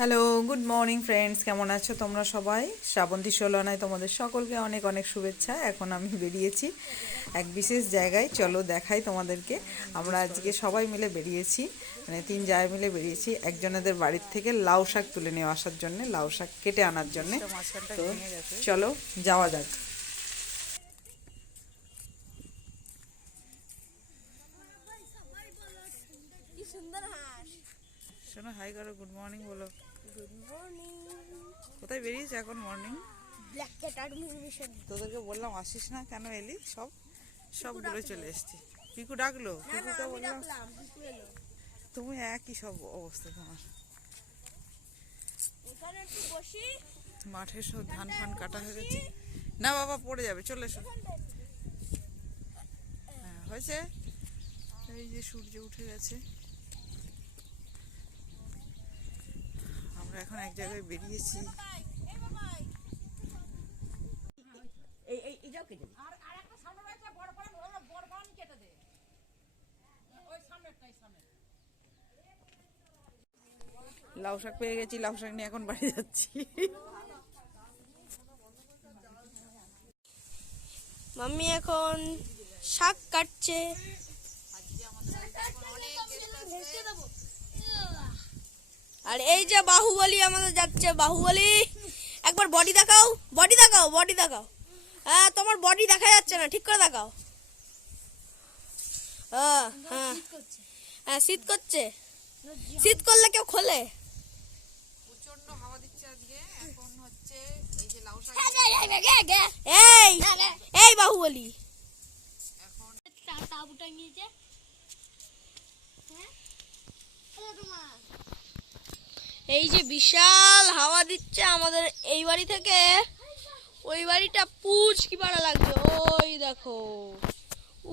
Hello, good morning friends, কেমন আছো তোমরা সবাই? শ্রাবন্তী ষোলনায় তোমাদের সকলকে অনেক অনেক শুভেচ্ছা। এখন আমি বেরিয়েছি এক বিশেষ জায়গায়, চলো দেখাই তোমাদেরকে। আমরা আজকে সবাই মিলে বেরিয়েছি, মানে 3 জায় মিলে বেরিয়েছি একজনেদের বাড়ির থেকে লাউ শাক তুলে নিয়ে আসার জন্য, লাউ শাক কেটে আনার জন্য। তো চলো যাওয়া যাক। শোনো, হাই করো, গুড মর্নিং বলো। Good morning. কোথায় বেরিয়েছে এখন? মর্নিং। Black cat administration. তোদেরকে বললাম আসিস না, কেন এলি? সব বলে চলে এসছি। পিকু ডাকলো, পিকুকে বললাম। তুমি একই সব অবস্থা তোমার। এখানে একটু বসি। মাঠে সব ধান ফান কাটা হয়ে গেছে। না বাবা, পড়ে যাবে, চলে এসো। হ্যাঁ, হয়েছে। এই যে সূর্য উঠে গেছে, আমরা এখন এক জায়গায় বেরিয়েছি। লাউ শাক পেয়ে গেছি, লাউ শাক নিয়ে এখন বাড়ি যাচ্ছি। মাম্মি এখন শাক কাটছে। আর এই যে বাহুবলী আমাদের যাচ্ছে। বাহুবলী, একবার বডি দেখাও, বডি দেখাও, বডি দেখাও। হ্যাঁ, তোমার বডি দেখা যাচ্ছে না, ঠিক করে দেখাও। হ্যাঁ হ্যাঁ হ্যাঁ, শীত করছে। শীত করলে কেউ খোলে? প্রচন্ড হাওয়া দিচ্ছে আজকে। এখন হচ্ছে এই যে লাউ শাক, এই এই বাহুবলী, এখন এই যে বিশাল হাওয়া দিচ্ছে আমাদের এই বাড়ি থেকে ওই বাড়িটা পুচ কি পাড়া লাগছে। ওই দেখো,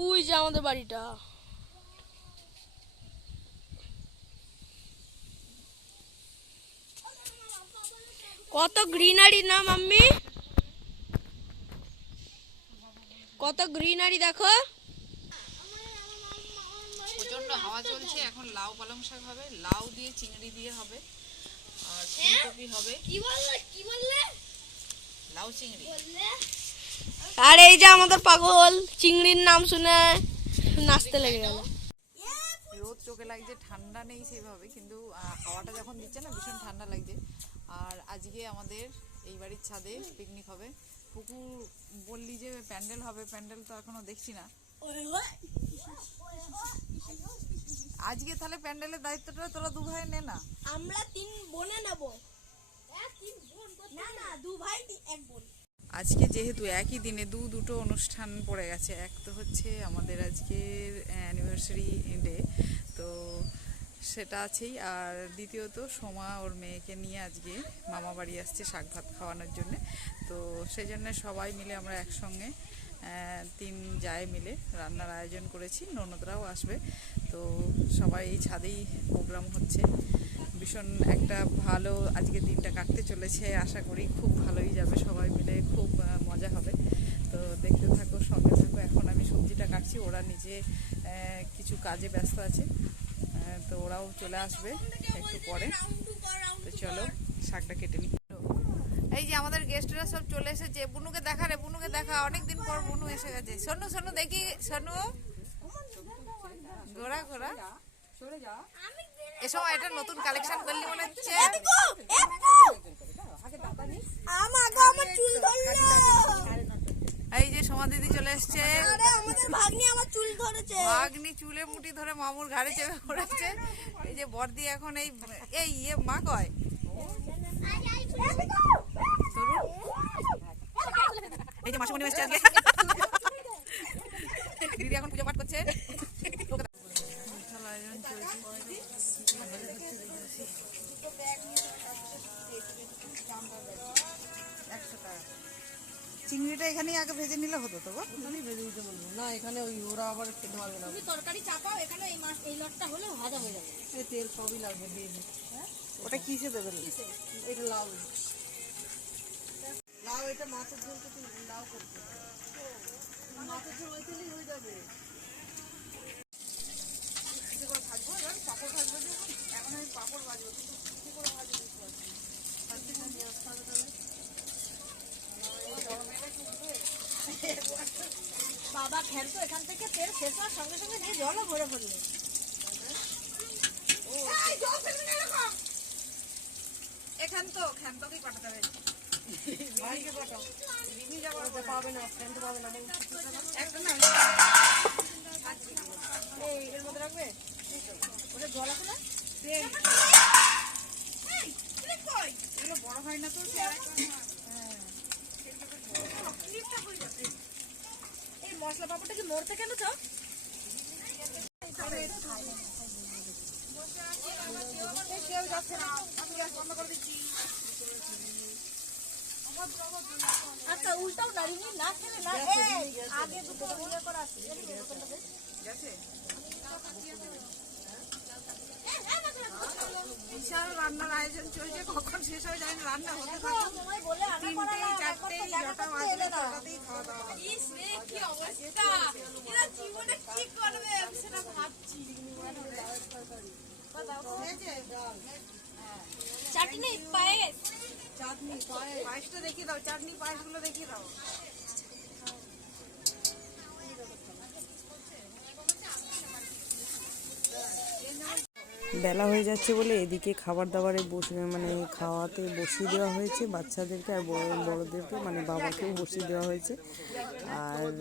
ওই যে আমাদের বাড়িটা। কত গ্রিনারি না মাম্মি, কত গ্রিনারি দেখো। প্রচন্ড হাওয়া চলছে। এখন লাউ পালং শাক হবে, লাউ দিয়ে চিংড়ি দিয়ে হবে, আর ফুলকপি হবে। কি বললে? লাউ চিংড়ি। আর এই যে আমাদের পাগল চিংড়ির নাম শুনে নাচতে লেগে গেল। রোদ চোখে লাগছে, ঠান্ডা নেই সেইভাবে, কিন্তু হাওয়াটা যখন দিচ্ছে না ভীষণ ঠান্ডা লাগছে। আর আজকে আমাদের এই বাড়ির ছাদে পিকনিক হবে। পুকুর বললি যে প্যান্ডেল হবে, প্যান্ডেল তো এখনো দেখছি না। আজকে তাহলে প্যান্ডেলের দায়িত্বটা তোরা 2 ভাই নে না। আমরা 3 বোনে নেব। না না, 2 ভাই 1 বোন। আজকে যেহেতু একই দিনে দুটো অনুষ্ঠান পড়ে গেছে, এক তো হচ্ছে আমাদের আজকের অ্যানিভার্সারি ডে, তো সেটা আছেই। আর দ্বিতীয়ত সোমা ওর মেয়েকে নিয়ে আজকে মামা বাড়ি আসছে শাক ভাত খাওয়ানোর জন্যে। তো সেই জন্য সবাই মিলে আমরা একসঙ্গে 3 জায় মিলে রান্নার আয়োজন করেছি। ননদরাও আসবে, তো সবাই এই ছাদেই প্রোগ্রাম হচ্ছে। ভীষণ একটা ভালো আজকে দিনটা কাটতে চলেছে, আশা করি খুব ভালোই যাবে, সবাই মিলে খুব মজা হবে। তো দেখতে থাকো, সঙ্গে থাকো। এখন আমি সবজিটা কাটছি, ওরা নিজে কিছু কাজে ব্যস্ত আছে, তো ওরাও চলে আসবে একটু পরে। তো চলো শাকটা কেটে নিই। এই যে আমাদের গেস্টরা সব চলে এসেছে। বুনুকে দেখা রে, বুনুকে দেখা, অনেকদিন পর বুনু এসে গেছে। সোনু সোনু দেখি, সোনু ঘোরা ঘোরা। এসব একটা নতুন কালেকশন করলি মনে হচ্ছে। এই যে সোমা দিদি চলে এসছে। ভাগ্নি চুলে মুঠি ধরে মামুর ঘাড়ে চেপে পড়েছে। এই যে বর্দি এখন এই মা কয় এই যে মাসুমণি এসছে আজকে। দিদি এখন পুজো পাঠ করছে। চিংড়িটা এখানেই আগে ভেজে নিলে হতো তো? ভেজে দিতে বলবো না, এখানে ওই ওরা আবার খেতে পারবে না। তরকারি চাপাও, এখানে এই মাছ এই লটটা হলে ভাজা হয়ে যাবে। তেল সবই লাগবে দিয়ে দিই। ওটা কিসে দেবে? এটা লাউ, লাউ এটা মাছের ঝোল তো লাউ করতে মাছের ঝোল ওই তেলেই হয়ে যাবে। পাপড় ভাজবো, এখন আমি পাপড় ভাজবো, কিন্তু কি করে ভাজবো? বাবা খেলতো এখান থেকে তেল শেষ হওয়ার সঙ্গে সঙ্গে নিয়ে জলও ভরে ফেললো। এখান তো খ্যান্তকেই পাঠাতে হবে। ভাইকে পাঠাও। রিমি যাবো পাবে না, ফ্রেন্ড পাবে না। একটা না এই এর মধ্যে রাখবে? ওটা জল আছে না? তেল। এগুলো বড় হয় না তো এই মশলা পাপড়টা কি মোড় থেকে এনেছো? কেউ যাচ্ছে না, আমি গ্যাস বন্ধ করে দিচ্ছি। আচ্ছা উল্টাও না রিমি, না খেলে না। এই আগে দুটো ইয়ে করা আছে। গেছে। বিশাল রান্নার আয়োজন চলছে, কখন শেষ হয়ে যায় না, রান্না হতে থাকে তোমায় বলে আনা করা না, তিনটে আমার চারটেই তো যটা দেখা বাজবে করতে এলে না। তটাতেই খাওয়া দাওয়া হবে। ইস রে কি অবস্থা, এরা জীবনে কি করবে আমি সেটা ভাবছি। চাটনি পায়েস, চাটনি পায়েসটা দেখিয়ে দাও, চাটনি পায়েসগুলো দেখিয়ে দাও। বেলা হয়ে যাচ্ছে বলে এদিকে খাবার দাবারে মানে খাওয়াতে বসিয়ে দেওয়া হয়েছে বাচ্চাদেরকে, আর বড়দেরকে মানে বাবাকেও বসিয়ে দেওয়া হয়েছে। আর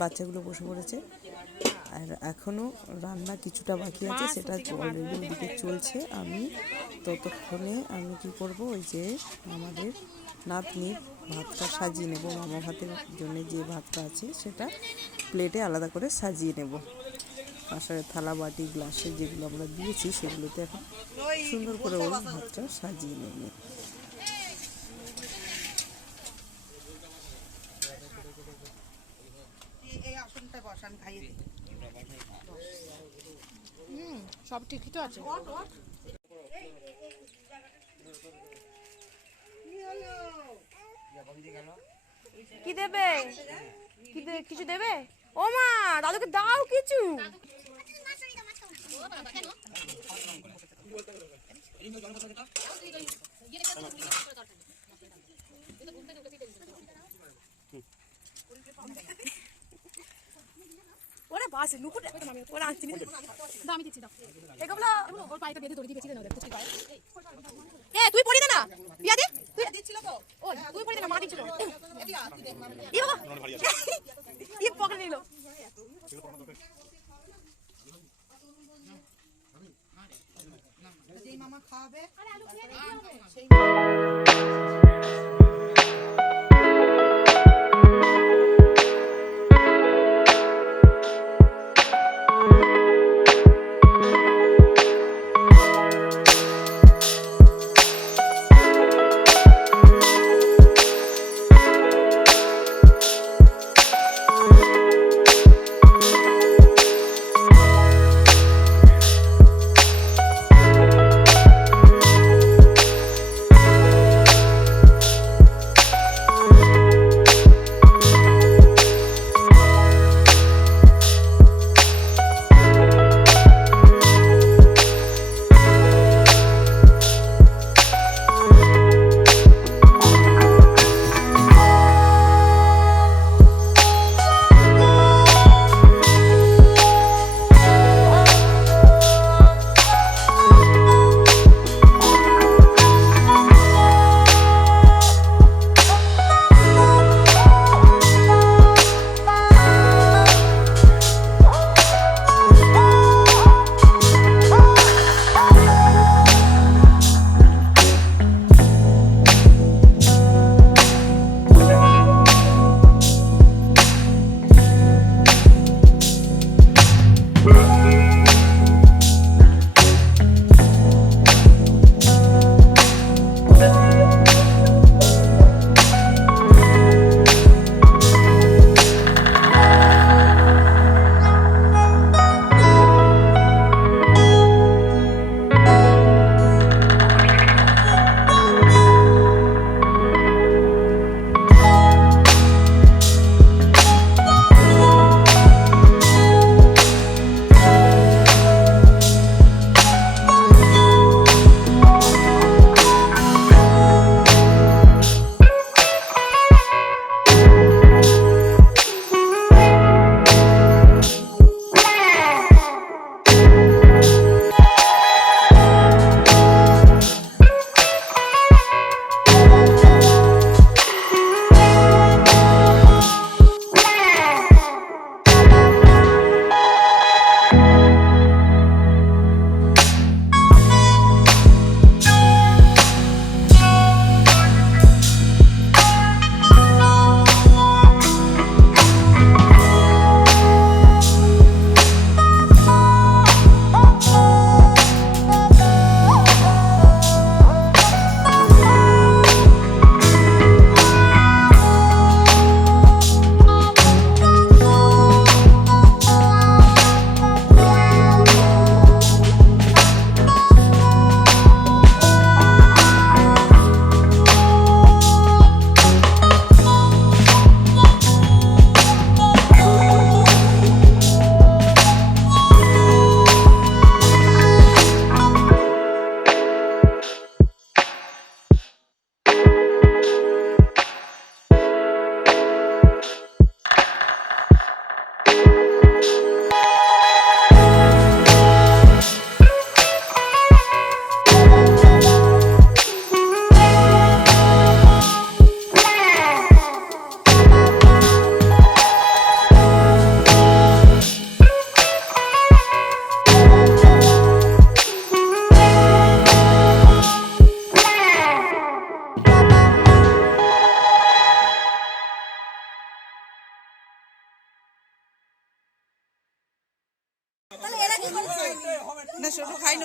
বাচ্চাগুলো বসে পড়েছে। আর এখনও রান্না কিছুটা বাকি আছে, সেটা অলরেডি ওদিকে চলছে। আমি ততক্ষণে আমি কি করব, ওই যে আমাদের নাতনির ভাতটা সাজিয়ে নেব। মামা ভাতের জন্য যে ভাতটা আছে সেটা প্লেটে আলাদা করে সাজিয়ে নেব। কাঁসারের থালা বাটি গ্লাসে যেগুলো আমরা দিয়েছি সেগুলোতে এখন সুন্দর করে ওই ভাতটা সাজিয়ে নেব। এই আসনটা বস, আমি খাইয়ে দিই। সব ঠিকই তো আছে। কি দেবে? কিছু দেবে? ও মা, দাদুকে দাও কিছু। ওরে বাস নুকুট ওরা আনছি নি দাও, আমি দিচ্ছি দাও। এগুলো ওর পাইটা বেঁধে দড়ি দিয়ে বেঁচে দাও, দেখো কি পায়। এ তুই পড়ি দে না বিয়া দে, তুই দিছিল তো। ও তুই পড়ি দে না, মা দিছিল। ই বাবা ই পকড়ে নিল। যেই মামা খাওয়াবে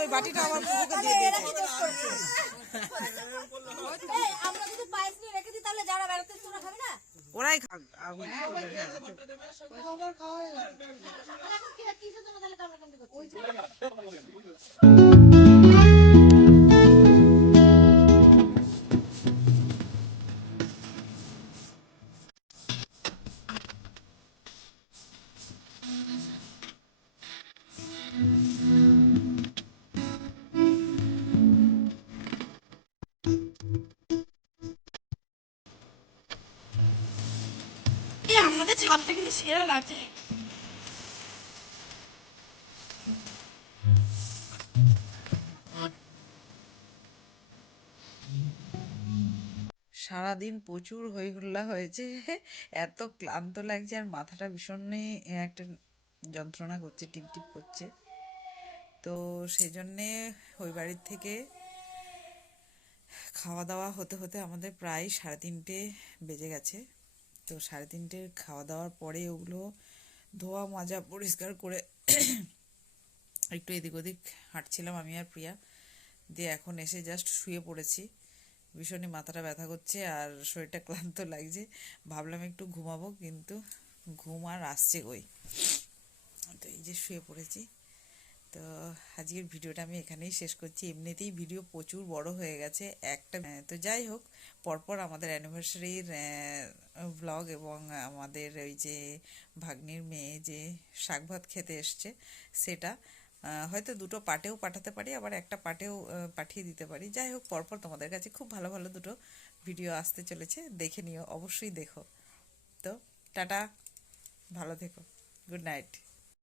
ওই বাটিটা আবার পুকুরকে দিয়ে দিয়েছে। এই, আমরা যদি পায়েস নিয়ে রেখে দিই তাহলে যারা বেড়াতে এসছে ওরা খাবে না? ওরাই খাবে। আগুন আর এখন কিসের জন্য তাহলে কামড়াকামড়ি করছে? আমাদের ছাদ থেকে সেরা লাগছে। সারাদিন প্রচুর হই হুল্লা হয়েছে, এত ক্লান্ত লাগছে আর মাথাটা ভীষণই একটা যন্ত্রণা করছে, টিপ টিপ করছে। তো সেই জন্যে ওই বাড়ির থেকে খাওয়া দাওয়া হতে হতে আমাদের প্রায় 3:30 বেজে গেছে। তো 3:30 খাওয়া দাওয়ার পরে ওগুলো ধোয়া মাজা পরিষ্কার করে একটু এদিক ওদিক হাঁটছিলাম আমি আর প্রিয়া, দিয়ে এখন এসে জাস্ট শুয়ে পড়েছি। ভীষণই মাথাটা ব্যথা করছে আর শরীরটা ক্লান্ত লাগছে, ভাবলাম একটু ঘুমাবো, কিন্তু ঘুম আর আসছে কই। তো এই যে শুয়ে পড়েছি। তো আজকের ভিডিওটা আমি এখানেই শেষ করছি, এমনিতেই ভিডিও প্রচুর বড় হয়ে গেছে একটা। তো যাই হোক, পরপর আমাদের অ্যানিভার্সারির ব্লগ এবং আমাদের ওই যে ভাগ্নির মেয়ে যে শাক ভাত খেতে এসছে সেটা হয়তো দুটো পার্টেও পাঠাতে পারি, আবার একটা পার্টেও পাঠিয়ে দিতে পারি। যাই হোক, পরপর তোমাদের কাছে খুব ভালো ভালো দুটো ভিডিও আসতে চলেছে, দেখে নিও, অবশ্যই দেখো। তো টাটা, ভালো থেকো, গুড নাইট।